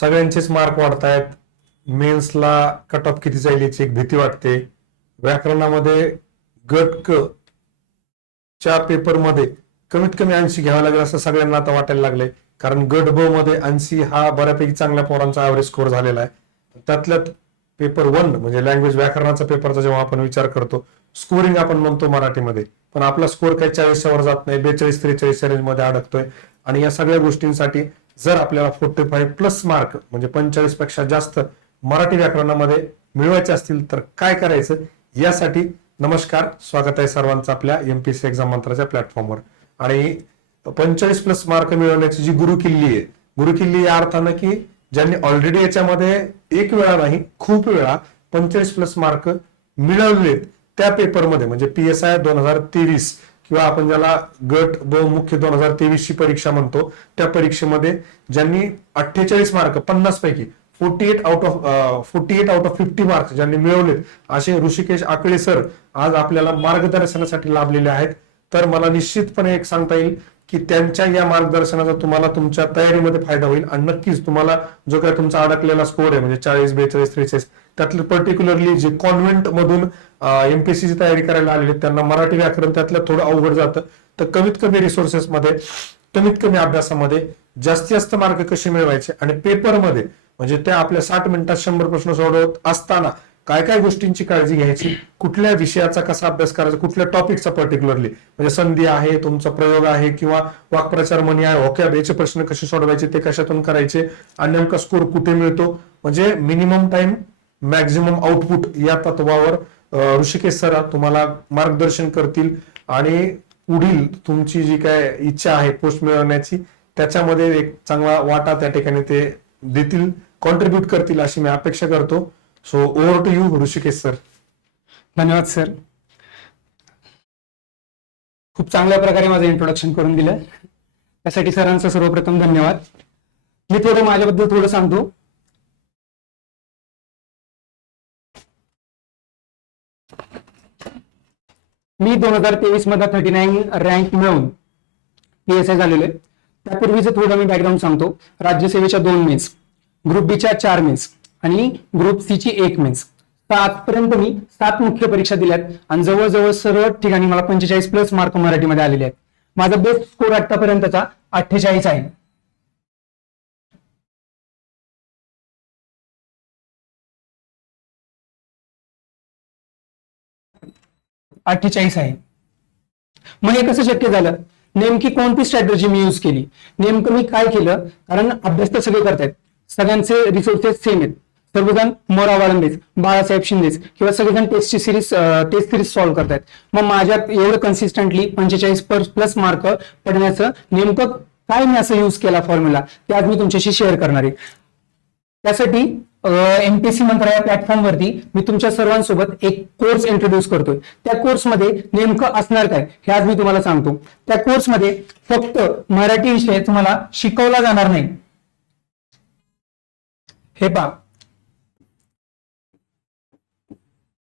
सगळ्यांचेच मार्क वाढतायत. मेन्सला कट ऑफ किती जाईल याची एक भीती वाटते. व्याकरणामध्ये गट क च्या पेपरमध्ये कमीत कमी ऐंशी घ्यावं लागेल असं सगळ्यांना आता वाटायला लागलंय. कारण गट ब मध्ये ऐंशी हा बऱ्यापैकी चांगल्या पोरांचा ऍव्हरेज स्कोअर झालेला आहे. त्यातल्यात पेपर वन म्हणजे लँग्वेज व्याकरणाचा पेपरचा जेव्हा आपण विचार करतो स्कोरिंग आपण म्हणतो मराठीमध्ये. पण आपला स्कोअर काही चाळीसच्या वर जात नाही बेचाळीस त्रेचाळीस रेंजमध्ये अडकतोय. आणि या सगळ्या गोष्टींसाठी जर आपल्याला फोर्टी फाईव्ह प्लस मार्क म्हणजे पंचेचाळीसपेक्षा जास्त मराठी व्याकरणामध्ये मिळवायचे असतील तर काय करायचं? यासाठी नमस्कार स्वागत आहे सर्वांचं आपल्या एमपीसी एक्झाम मंत्राच्या प्लॅटफॉर्मवर आणि पंचेचाळीस प्लस मार्क मिळवण्याची जी गुरु किल्ली आहे गुरु किल्ली या अर्थानं की ज्यांनी ऑलरेडी याच्यामध्ये एक वेळा नाही खूप वेळा पंचेचाळीस प्लस मार्क मिळवलेत त्या पेपरमध्ये म्हणजे पी एस आय दोन हजार तेवीस. किंवा आपण ज्याला गट ब मुख्य दोन हजार तेवीस ची परीक्षा म्हणतो त्या परीक्षेमध्ये ज्यांनी अठ्ठेचाळीस मार्क पन्नास पैकी forty eight out of forty eight out of fifty marks ज्यांनी मिळवलेत असे ऋषिकेश आकळे सर आज आपल्याला मार्गदर्शनासाठी लाभलेले आहेत. तर मला निश्चितपणे एक सांगता येईल की त्यांच्या या मार्गदर्शनाचा तुम्हाला तुमच्या तयारीमध्ये फायदा होईल. आणि नक्कीच तुम्हाला जो काही तुमचा अडकलेला स्कोर आहे म्हणजे चाळीस बेचाळीस त्रेचाळीस त्यातलं पर्टिक्युलरली जे कॉन्व्हेंट मधून एमपीसीची तयारी करायला आलेले त्यांना मराठी व्याकरण त्यातलं थोडं अवघड जातं. तर कमीत कमी रिसोर्सेस मध्ये कमीत कमी अभ्यासामध्ये जास्तीत जास्त मार्क कसे मिळवायचे? आणि पेपरमध्ये म्हणजे त्या आपल्या साठ मिनिटात शंभर प्रश्न सोडवत असताना काय काय गोष्टींची काळजी घ्यायची? कुठल्या विषयाचा कसा अभ्यास करायचा? कुठल्या टॉपिकचा पर्टिक्युलरली म्हणजे संधी आहे तुमचा प्रयोग आहे किंवा वाक्प्रचार म्हणी आहे होक्या याचे प्रश्न कसे सोडवायचे ते कशातून करायचे? आणि नेमका स्कोर कुठे मिळतो? म्हणजे मिनिमम टाइम मॅक्झिमम आउटपुट या तत्वावर ऋषिकेश सर तुम्हाला मार्गदर्शन करतील आणि पुढील तुमची जी काय इच्छा आहे पोस्ट मिळवण्याची त्याच्यामध्ये एक चांगला वाटा त्या ठिकाणी ते देतील कॉन्ट्रीब्युट करतील अशी मी अपेक्षा करतो. So over to you Rishikesh sir. धन्यवाद सर. खूप चांगल्या प्रकारे माझं इंट्रोडक्शन करून दिलं. त्यासाठी सरांचं सर्वप्रथम धन्यवाद. मी थोडं माझ्याबद्दल थोडं सांगतो. मी दोन हजार तेवीसमध्ये थर्टी नाईन रँक मिळवून पी एस आय झालेलो आहे. त्यापूर्वीचं थोडं मी बॅकग्राऊंड सांगतो. राज्यसेवेच्या दोन मेन्स ग्रुप बीच्या चार मेन्स आणि ग्रुप सी ची एक मेन्स तर आजपर्यंत मी सात मुख्य परीक्षा दिल्यात आणि जवळजवळ सर्व ठिकाणी मला पंचेचाळीस प्लस मार्क मराठीमध्ये आलेले आहेत. माझा बेस्ट स्कोर आतापर्यंतचा अठ्ठेचाळीस आहे. अठ्ठेचाळीस आहे. मग हे कसं शक्य झालं? नेमकी कोणती स्ट्रॅटेजी मी युज केली? नेमकं मी काय केलं? कारण अभ्यास तर सगळे करतायत. सगळ्यांचे रिसोर्सेस सेम आहेत. सर्वजण मोरा वाळंबेच बाळासाहेब शिंदेच किंवा सगळेजण टेस्टची सिरीज टेस्ट सिरीज सॉल्व्ह करतायत. मग माझ्यात एवढं कन्सिस्टंटली पंचेचाळीस प्लस मार्क पडण्याचं नेमकं काय मी असं युज केला फॉर्म्युला ते आज मी तुमच्याशी शेअर करणार आहे. त्यासाठी एमपीसी मंत्र या मी तुमच्या सर्वांसोबत एक कोर्स इंट्रोड्यूस करतोय. त्या कोर्समध्ये नेमकं असणार काय हे आज मी तुम्हाला सांगतो. त्या कोर्समध्ये फक्त मराठी विषय तुम्हाला शिकवला जाणार नाही. हे पहा.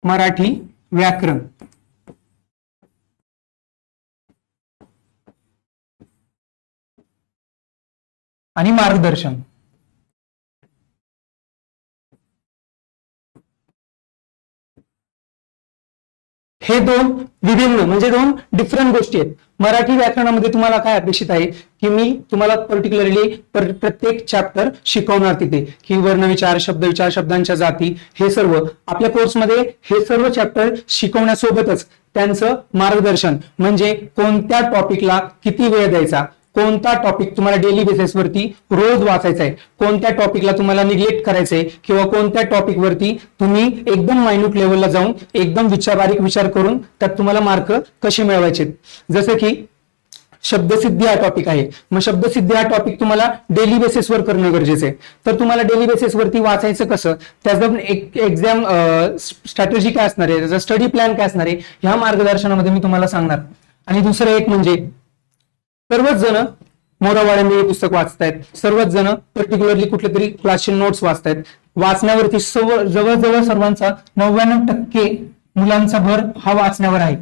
मराठी व्याकरण. आणि मार्गदर्शन. हे दोन विभिन्न म्हणजे दोन डिफरंट गोष्टी आहेत. मराठी व्याकरणामध्ये तुम्हाला काय अपेक्षित आहे? की मी तुम्हाला पर्टिक्युलरली प्रत्येक चॅप्टर शिकवणार तिथे. की वर्णविचार शब्दविचार शब्दांच्या जाती हे सर्व. आपल्या कोर्समध्ये हे सर्व चॅप्टर शिकवण्यासोबतच त्यांचं मार्गदर्शन म्हणजे कोणत्या टॉपिकला किती वेळ द्यायचा? कोणता टॉपिक तुम्हाला डेली बेसिसवरती रोज वाचायचा आहे कोणत्या टॉपिकला तुम्हाला निग्लेक्ट करायचंय? किंवा कोणत्या टॉपिक वरती तुम्ही एकदम मायन्यूट लेवलला जाऊन एकदम विचार बारीक विचार करून त्यात तुम्हाला मार्क कसे मिळवायचे जसं की शब्दसिद्धी हा टॉपिक आहे. मग शब्दसिद्धी हा टॉपिक तुम्हाला डेली बेसिसवर करणं गरजेचं आहे. तर तुम्हाला डेली बेसिसवरती वाचायचं कसं? त्याचं एक एक्झाम स्ट्रॅटेजी काय असणार आहे? त्याचा स्टडी प्लॅन काय असणार आहे? ह्या मार्गदर्शनामध्ये मी तुम्हाला सांगणार. आणि दुसरं एक म्हणजे सर्वच जण मोरावाड्यांनी हे पुस्तक वाचतायत. सर्वच जण पर्टिक्युलरली कुठले तरी क्लासचे नोट्स वाचतायत. वाचण्यावरती सर्व जवळजवळ सर्वांचा नव्याण्णव टक्के मुलांचा भर हा वाचण्यावर आहे.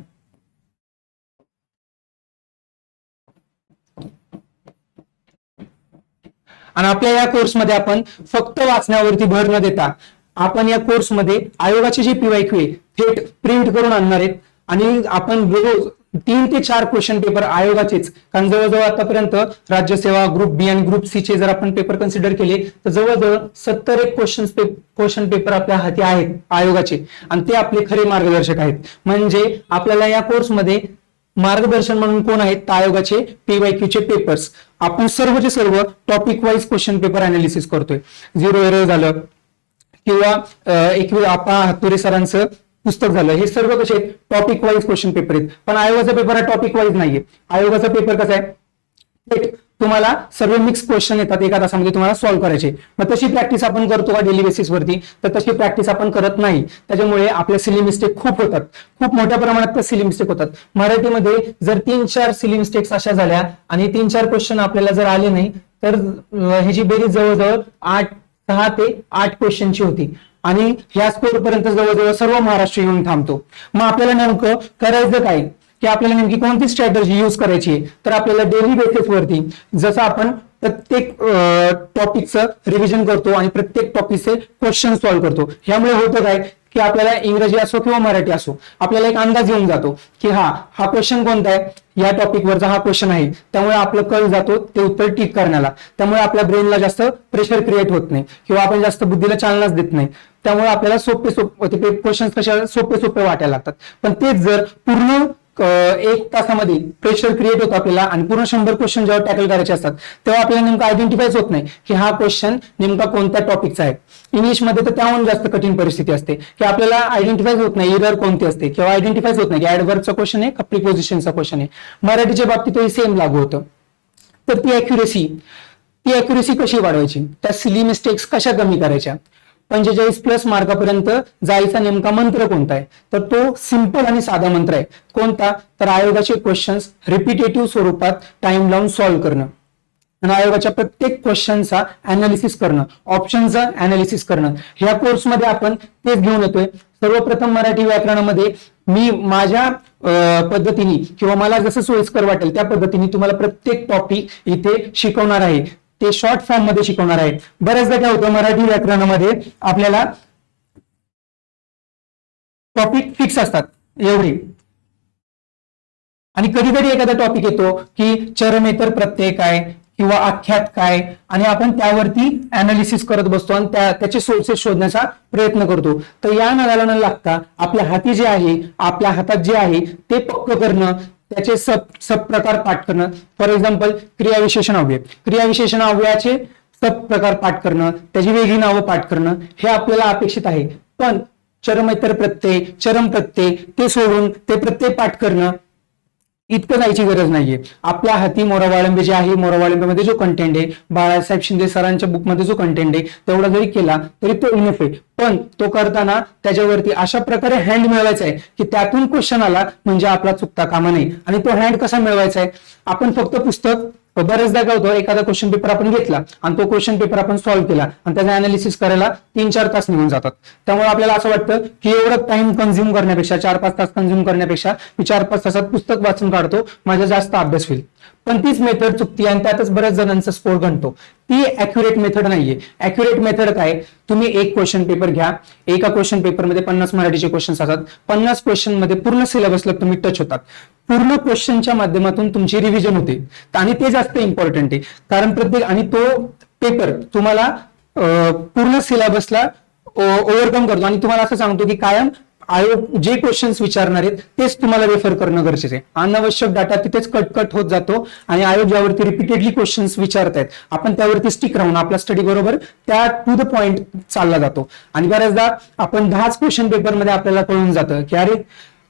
आणि आपल्या या कोर्समध्ये आपण फक्त वाचण्यावरती भर न देता आपण या कोर्समध्ये आयोगाचे जे पीवायक्यू आहे थेट प्रिंट करून आणणार आहेत. आणि आपण रोज तीन ते चार क्वेश्चन पेपर आयोगाचेच. कारण जवळजवळ आतापर्यंत राज्यसेवा ग्रुप बी आणि ग्रुप सी चे जर आपण पेपर कन्सिडर केले तर जवळजवळ सत्तर एक क्वेश्चन क्वेश्चन पेपर आपल्या हाती आहेत आयोगाचे. आणि ते आपले खरे मार्गदर्शक आहेत. म्हणजे आपल्याला या कोर्समध्ये मार्गदर्शन म्हणून कोण आहेत? आयोगाचे पीवायक्यू चे पेपर्स आपण सर्वचे सर्व topic wise question paper analysis करतोय. झिरो एरर झालं. किंवा एकवीस आपा हातुरे सरांचं पुस्तक झालं. हे सर्व कसे आहेत? टॉपिक वाईज क्वेश्चन पेपर आहेत. पण आयोगाचा पेपर हा टॉपिक वाईज नाहीये. आयोगाचा पेपर कसा आहे? तुम्हाला सर्व मिक्स क्वेश्चन येतात. एका तासामध्ये तुम्हाला सॉल्व्ह करायचे मग तशी प्रॅक्टिस आपण करतो का डेली बेसिसवरती तर तशी प्रॅक्टिस आपण करत नाही. त्याच्यामुळे आपल्या सिली मिस्टेक खूप होतात. खूप मोठ्या प्रमाणात त्या सिली मिस्टेक होतात. मराठीमध्ये जर तीन चार सिली मिस्टेक्स अशा झाल्या आणि तीन चार क्वेश्चन आपल्याला जर आले नाही तर ह्याची बेरीज जवळजवळ आठ सहा ते आठ क्वेश्चनची होती. आणि ह्या स्कोर पर्यंत जवळजवळ सर्व महाराष्ट्र येऊन थांबतो. मग आपल्याला नेमकं करायचं काय? की आपल्याला नेमकी कोणती स्ट्रॅटर्जी युज करायची आहे? तर आपल्याला डेली बेसिसवरती जसं आपण प्रत्येक टॉपिकचं रिव्हिजन करतो आणि प्रत्येक टॉपिकचे क्वेश्चन सॉल्व्ह करतो. ह्यामुळे होतं काय? की आपल्याला इंग्रजी असो किंवा मराठी असो आपल्याला एक अंदाज येऊन जातो की हा हा क्वेश्चन कोणता आहे? या टॉपिकवरचा हा क्वेश्चन आहे. त्यामुळे आपलं कळ जातो ते उत्तर टिक करण्याला. त्यामुळे आपल्या ब्रेनला जास्त प्रेशर क्रिएट होत नाही. किंवा आपण जास्त बुद्धीला चालनाच देत नाही. त्यामुळे आपल्याला सोपे सोपे क्वेश्चन कशा सोपे सोपे वाटायला लागतात. पण तेच जर पूर्ण एक तासामध्ये प्रेशर क्रिएट होतं आपल्याला आणि पूर्ण शंभर क्वेश्चन जेव्हा टॅकल करायचे असतात तेव्हा आपल्याला नेमकं आयडेंटिफायच होत नाही की हा क्वेश्चन नेमका कोणत्या टॉपिकचा आहे. इंग्लिशमध्ये तर त्याहून जास्त कठीण परिस्थिती असते की आपल्याला आयडेंटिफायच होत नाही इरर कोणती असते किंवा आयडेंटिफायच होत नाही की ऍडवर्कचा क्वेश्चन आहे का प्रिपोजिशनचा क्वेश्चन आहे. मराठीच्या बाबतीतही सेम लागू होतं. तर ती अॅक्युरेसी ती अॅक्युरेसी कशी वाढवायची? त्या सिली मिस्टेक्स कशा कमी करायच्या? पंचेचाळीस प्लस मार्कापर्यंत जायचा नेमका मंत्र कोणता आहे? तर तो सिंपल आणि साधा मंत्र आहे. कोणता? तर आयोगाचे क्वेश्चन्स रिपिटेटिव्ह स्वरूपात टाइम लावून सॉल्व्ह करणं. आणि आयोगाच्या प्रत्येक क्वेश्चनचा अनालिसिस करणं. ऑप्शनचा अनालिसिस करणं. ह्या कोर्समध्ये आपण तेच घेऊन येतोय. सर्वप्रथम मराठी व्याकरणामध्ये मी माझ्या पद्धतीने किंवा मला जसं सोयीस्कर वाटेल त्या पद्धतीने तुम्हाला प्रत्येक टॉपिक इथे शिकवणार आहे. ते शॉर्ट फॉर्ममध्ये शिकवणार आहे बऱ्याचदा काय होतं मराठी व्याकरणामध्ये आपल्याला टॉपिक फिक्स असतात एवढे. आणि कधी कधी एखादा टॉपिक येतो की चरमेतर प्रत्यय काय किंवा आख्यात काय आणि आपण त्यावरती अनालिसिस करत बसतो आणि त्या त्याचे सोर्सेस शोधण्याचा प्रयत्न करतो. तर या नादाला न लागता आपल्या हाती जे आहे आपल्या हातात जे आहे ते पक्क करणं त्याचे सब सब प्रकार पाठ करणं. फॉर एक्झाम्पल क्रियाविशेषण अव्यय क्रियाविशेषण अव्ययाचे सब प्रकार पाठ करणं त्याची वेगळी नावं पाठ करणं हे आपल्याला अपेक्षित आहे. पण चरमेतर प्रत्यय चरम प्रत्यय ते सोडून ते प्रत्यय पाठ करणं इतकं जायची गरज नाहीये. आपल्या हाती मोरावाळंबे जे आहे मोरावाळंबेमध्ये जो कंटेंट आहे बाळासाहेब शिंदे सरांच्या बुकमध्ये जो कंटेंट आहे तेवढा जरी केला तरी तो इनफ आहे पण तो करताना त्याच्यावरती अशा प्रकारे हँड मिळवायचा आहे की त्यातून क्वेश्चन आला म्हणजे आपला चुकता कामा नाही आणि तो हँड कसा मिळवायचा आहे? आपण फक्त पुस्तक बरेचदा काय होतं एखादा क्वेश्चन पेपर आपण घेतला आणि तो क्वेश्चन पेपर आपण सॉल्व्ह केला आणि त्याचा अनालिसिस करायला तीन चार तास निघून जातात. त्यामुळे आपल्याला असं वाटतं की एवढं टाइम कन्झ्युम करण्यापेक्षा चार पाच तास कन्झ्युम करण्यापेक्षा मी चार पाच तासात पुस्तक वाचून काढतो माझा जास्त अभ्यास होईल. पण तीच मेथड चुकती आणि त्यातच बऱ्याच जणांचा स्कोर गणतो. ती अॅक्युरेट मेथड नाहीये. अॅक्युरेट मेथड काय? तुम्ही एक क्वेश्चन पेपर घ्या. एका क्वेश्चन पेपरमध्ये पन्नास मराठीचे क्वेश्चन असतात. पन्नास क्वेश्चनमध्ये पूर्ण सिलेबसला तुम्ही टच होतात. पूर्ण क्वेश्चनच्या माध्यमातून तुमची रिव्हिजन होते. आणि ते जास्त इम्पॉर्टंट आहे. कारण प्रत्येक आणि तो पेपर तुम्हाला पूर्ण सिलेबसला ओव्हरकम करतो. आणि तुम्हाला असं सांगतो की कायम आयोग जे क्वेश्चन्स विचारणार आहेत तेच तुम्हाला रेफर करणं गरजेचं आहे. अनावश्यक डाटा तिथेच कट कट होत जातो आणि आयोग ज्यावरती रिपीटेडली क्वेश्चन्स विचारतायत. आपण त्यावरती स्टिक राहून आपल्या स्टडी बरोबर त्या टू द पॉइंट चालला जातो. आणि बऱ्याचदा आपण दहाच क्वेश्चन पेपरमध्ये आपल्याला कळून जातं की अरे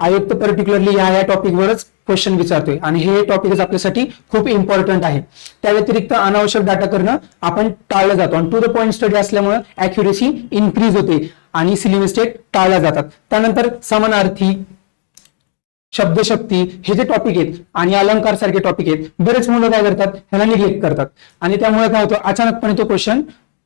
आयुक्त पर्टिक्युलरली या या टॉपिकवरच क्वेश्चन विचारतोय. आणि हे टॉपिकच आपल्यासाठी खूप इम्पॉर्टंट आहे. त्या व्यतिरिक्त अनावश्यक डाटा करणं आपण टाळलं जातो. आणि टू द पॉइंट स्टडी असल्यामुळे अॅक्युरेसी इन्क्रीज होते आणि सिली मिस्टेक टाळल्या जातात. त्यानंतर समानार्थी शब्दशक्ती हे जे टॉपिक आहेत आणि अलंकार सारखे टॉपिक आहेत बरेच मुलं काय करतात? ह्याला निग्लेक्ट करतात. आणि त्यामुळे काय होतं? अचानकपणे तो क्वेश्चन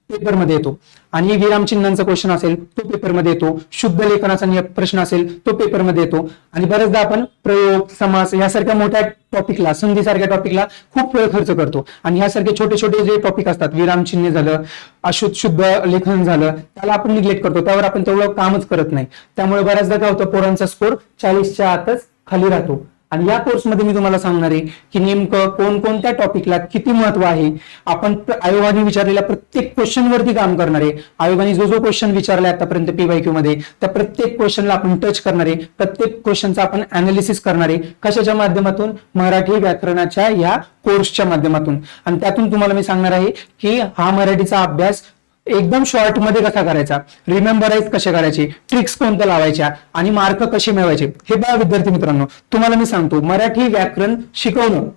पेपरमध्ये येतो. आणि विरामचिन्हांचा क्वेश्चन असेल तो पेपरमध्ये येतो. शुद्ध लेखनाचा प्रश्न असेल तो पेपरमध्ये येतो. आणि बऱ्याचदा आपण प्रयोग समास यासारख्या मोठ्या टॉपिकला संधीसारख्या टॉपिकला खूप वेळ खर्च करतो. आणि यासारखे छोटे छोटे जे टॉपिक असतात विरामचिन्ह झालं अशुद्ध शुद्ध लेखन झालं त्याला आपण निग्लेक्ट करतो. त्यावर आपण तेवढं कामच करत नाही. त्यामुळे बऱ्याचदा काय होतं पोरांचा स्कोर चाळीसच्या आतच खाली राहतो. आणि या कोर्समध्ये मी तुम्हाला सांगणार आहे की नेमकं कोणकोणत्या टॉपिकला किती महत्त्व आहे. आपण आयोगाने विचारलेल्या प्रत्येक क्वेश्चन वरती काम करणार आहे. आयोगाने जो जो क्वेश्चन विचारला आतापर्यंत पीवायक्यू मध्ये त्या प्रत्येक क्वेश्चनला आपण टच करणार आहे. प्रत्येक क्वेश्चनचा आपण अनालिसिस करणार आहे. कशाच्या माध्यमातून? मराठी व्याकरणाच्या या कोर्सच्या माध्यमातून. आणि त्यातून तुम्हाला मी सांगणार आहे की हा मराठीचा अभ्यास एकदम शॉर्टमध्ये कसा करायचा? रिमेंबराईज कसे करायचे? ट्रिक्स कोणत्या लावायच्या? आणि मार्क कसे मिळवायचे? हे बघा विद्यार्थी मित्रांनो तुम्हाला मी सांगतो मराठी व्याकरण शिकवणं.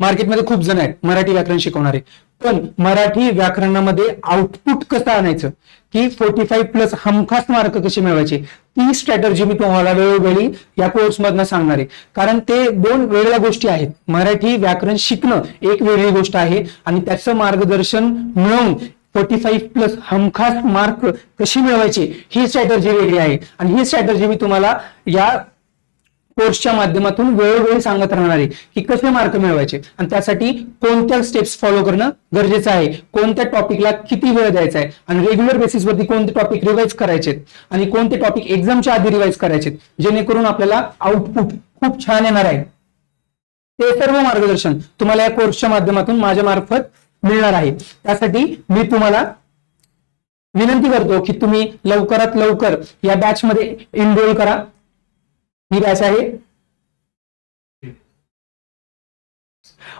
मार्केटमध्ये खूप जण आहेत मराठी व्याकरण शिकवणारे. पण मराठी व्याकरणामध्ये आउटपुट कसं आणायचं? की फोर्टी फाईव्ह प्लस हमखास मार्क कसे मिळवायचे? ती स्ट्रॅटर्जी मी तुम्हाला वेळोवेळी या कोर्समधनं सांगणार. आहे कारण ते दोन वेगळ्या गोष्टी आहेत. मराठी व्याकरण शिकणं एक वेगळी गोष्ट आहे. आणि त्याचं मार्गदर्शन मिळवून फोर्टी फाईव्ह प्लस हमखास मार्क कशी मिळवायची? ही स्ट्रॅटर्जी वेगळी आहे. आणि ही स्ट्रॅटर्जी मी तुम्हाला या कोर्सच्या माध्यमातून वेळोवेळी सांगत राहणार आहे की कसे मार्क मिळवायचे आणि त्यासाठी कोणत्या स्टेप्स फॉलो करणं गरजेचं आहे. कोणत्या टॉपिकला किती वेळ द्यायचा आहे? आणि रेग्युलर बेसिसवरती कोणते टॉपिक रिवाइज करायचे आणि कोणते टॉपिक एक्झामच्या आधी रिवाइज करायचे जेणेकरून आपल्याला आउटपुट खूप छान येणार आहे. ते सर्व मार्गदर्शन तुम्हाला या कोर्सच्या माध्यमातून माझ्या मार्फत मिळणार आहे. त्यासाठी मी तुम्हाला विनंती करतो की तुम्ही लवकरात लवकर या बॅच मध्ये एनरोल करा. ही बॅच आहे.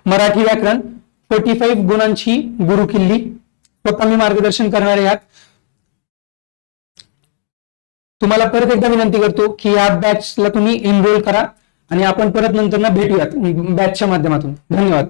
मराठी व्याकरण फोर्टी फाईव्ह गुणांची गुरुकिल्ली. स्वतः मी मार्गदर्शन करणार आहे तुम्हाला परत एकदा विनंती करतो की या बॅचला तुम्ही एनरोल करा आणि आपण परत नंतर ना भेटूयात बॅचच्या माध्यमातून. धन्यवाद.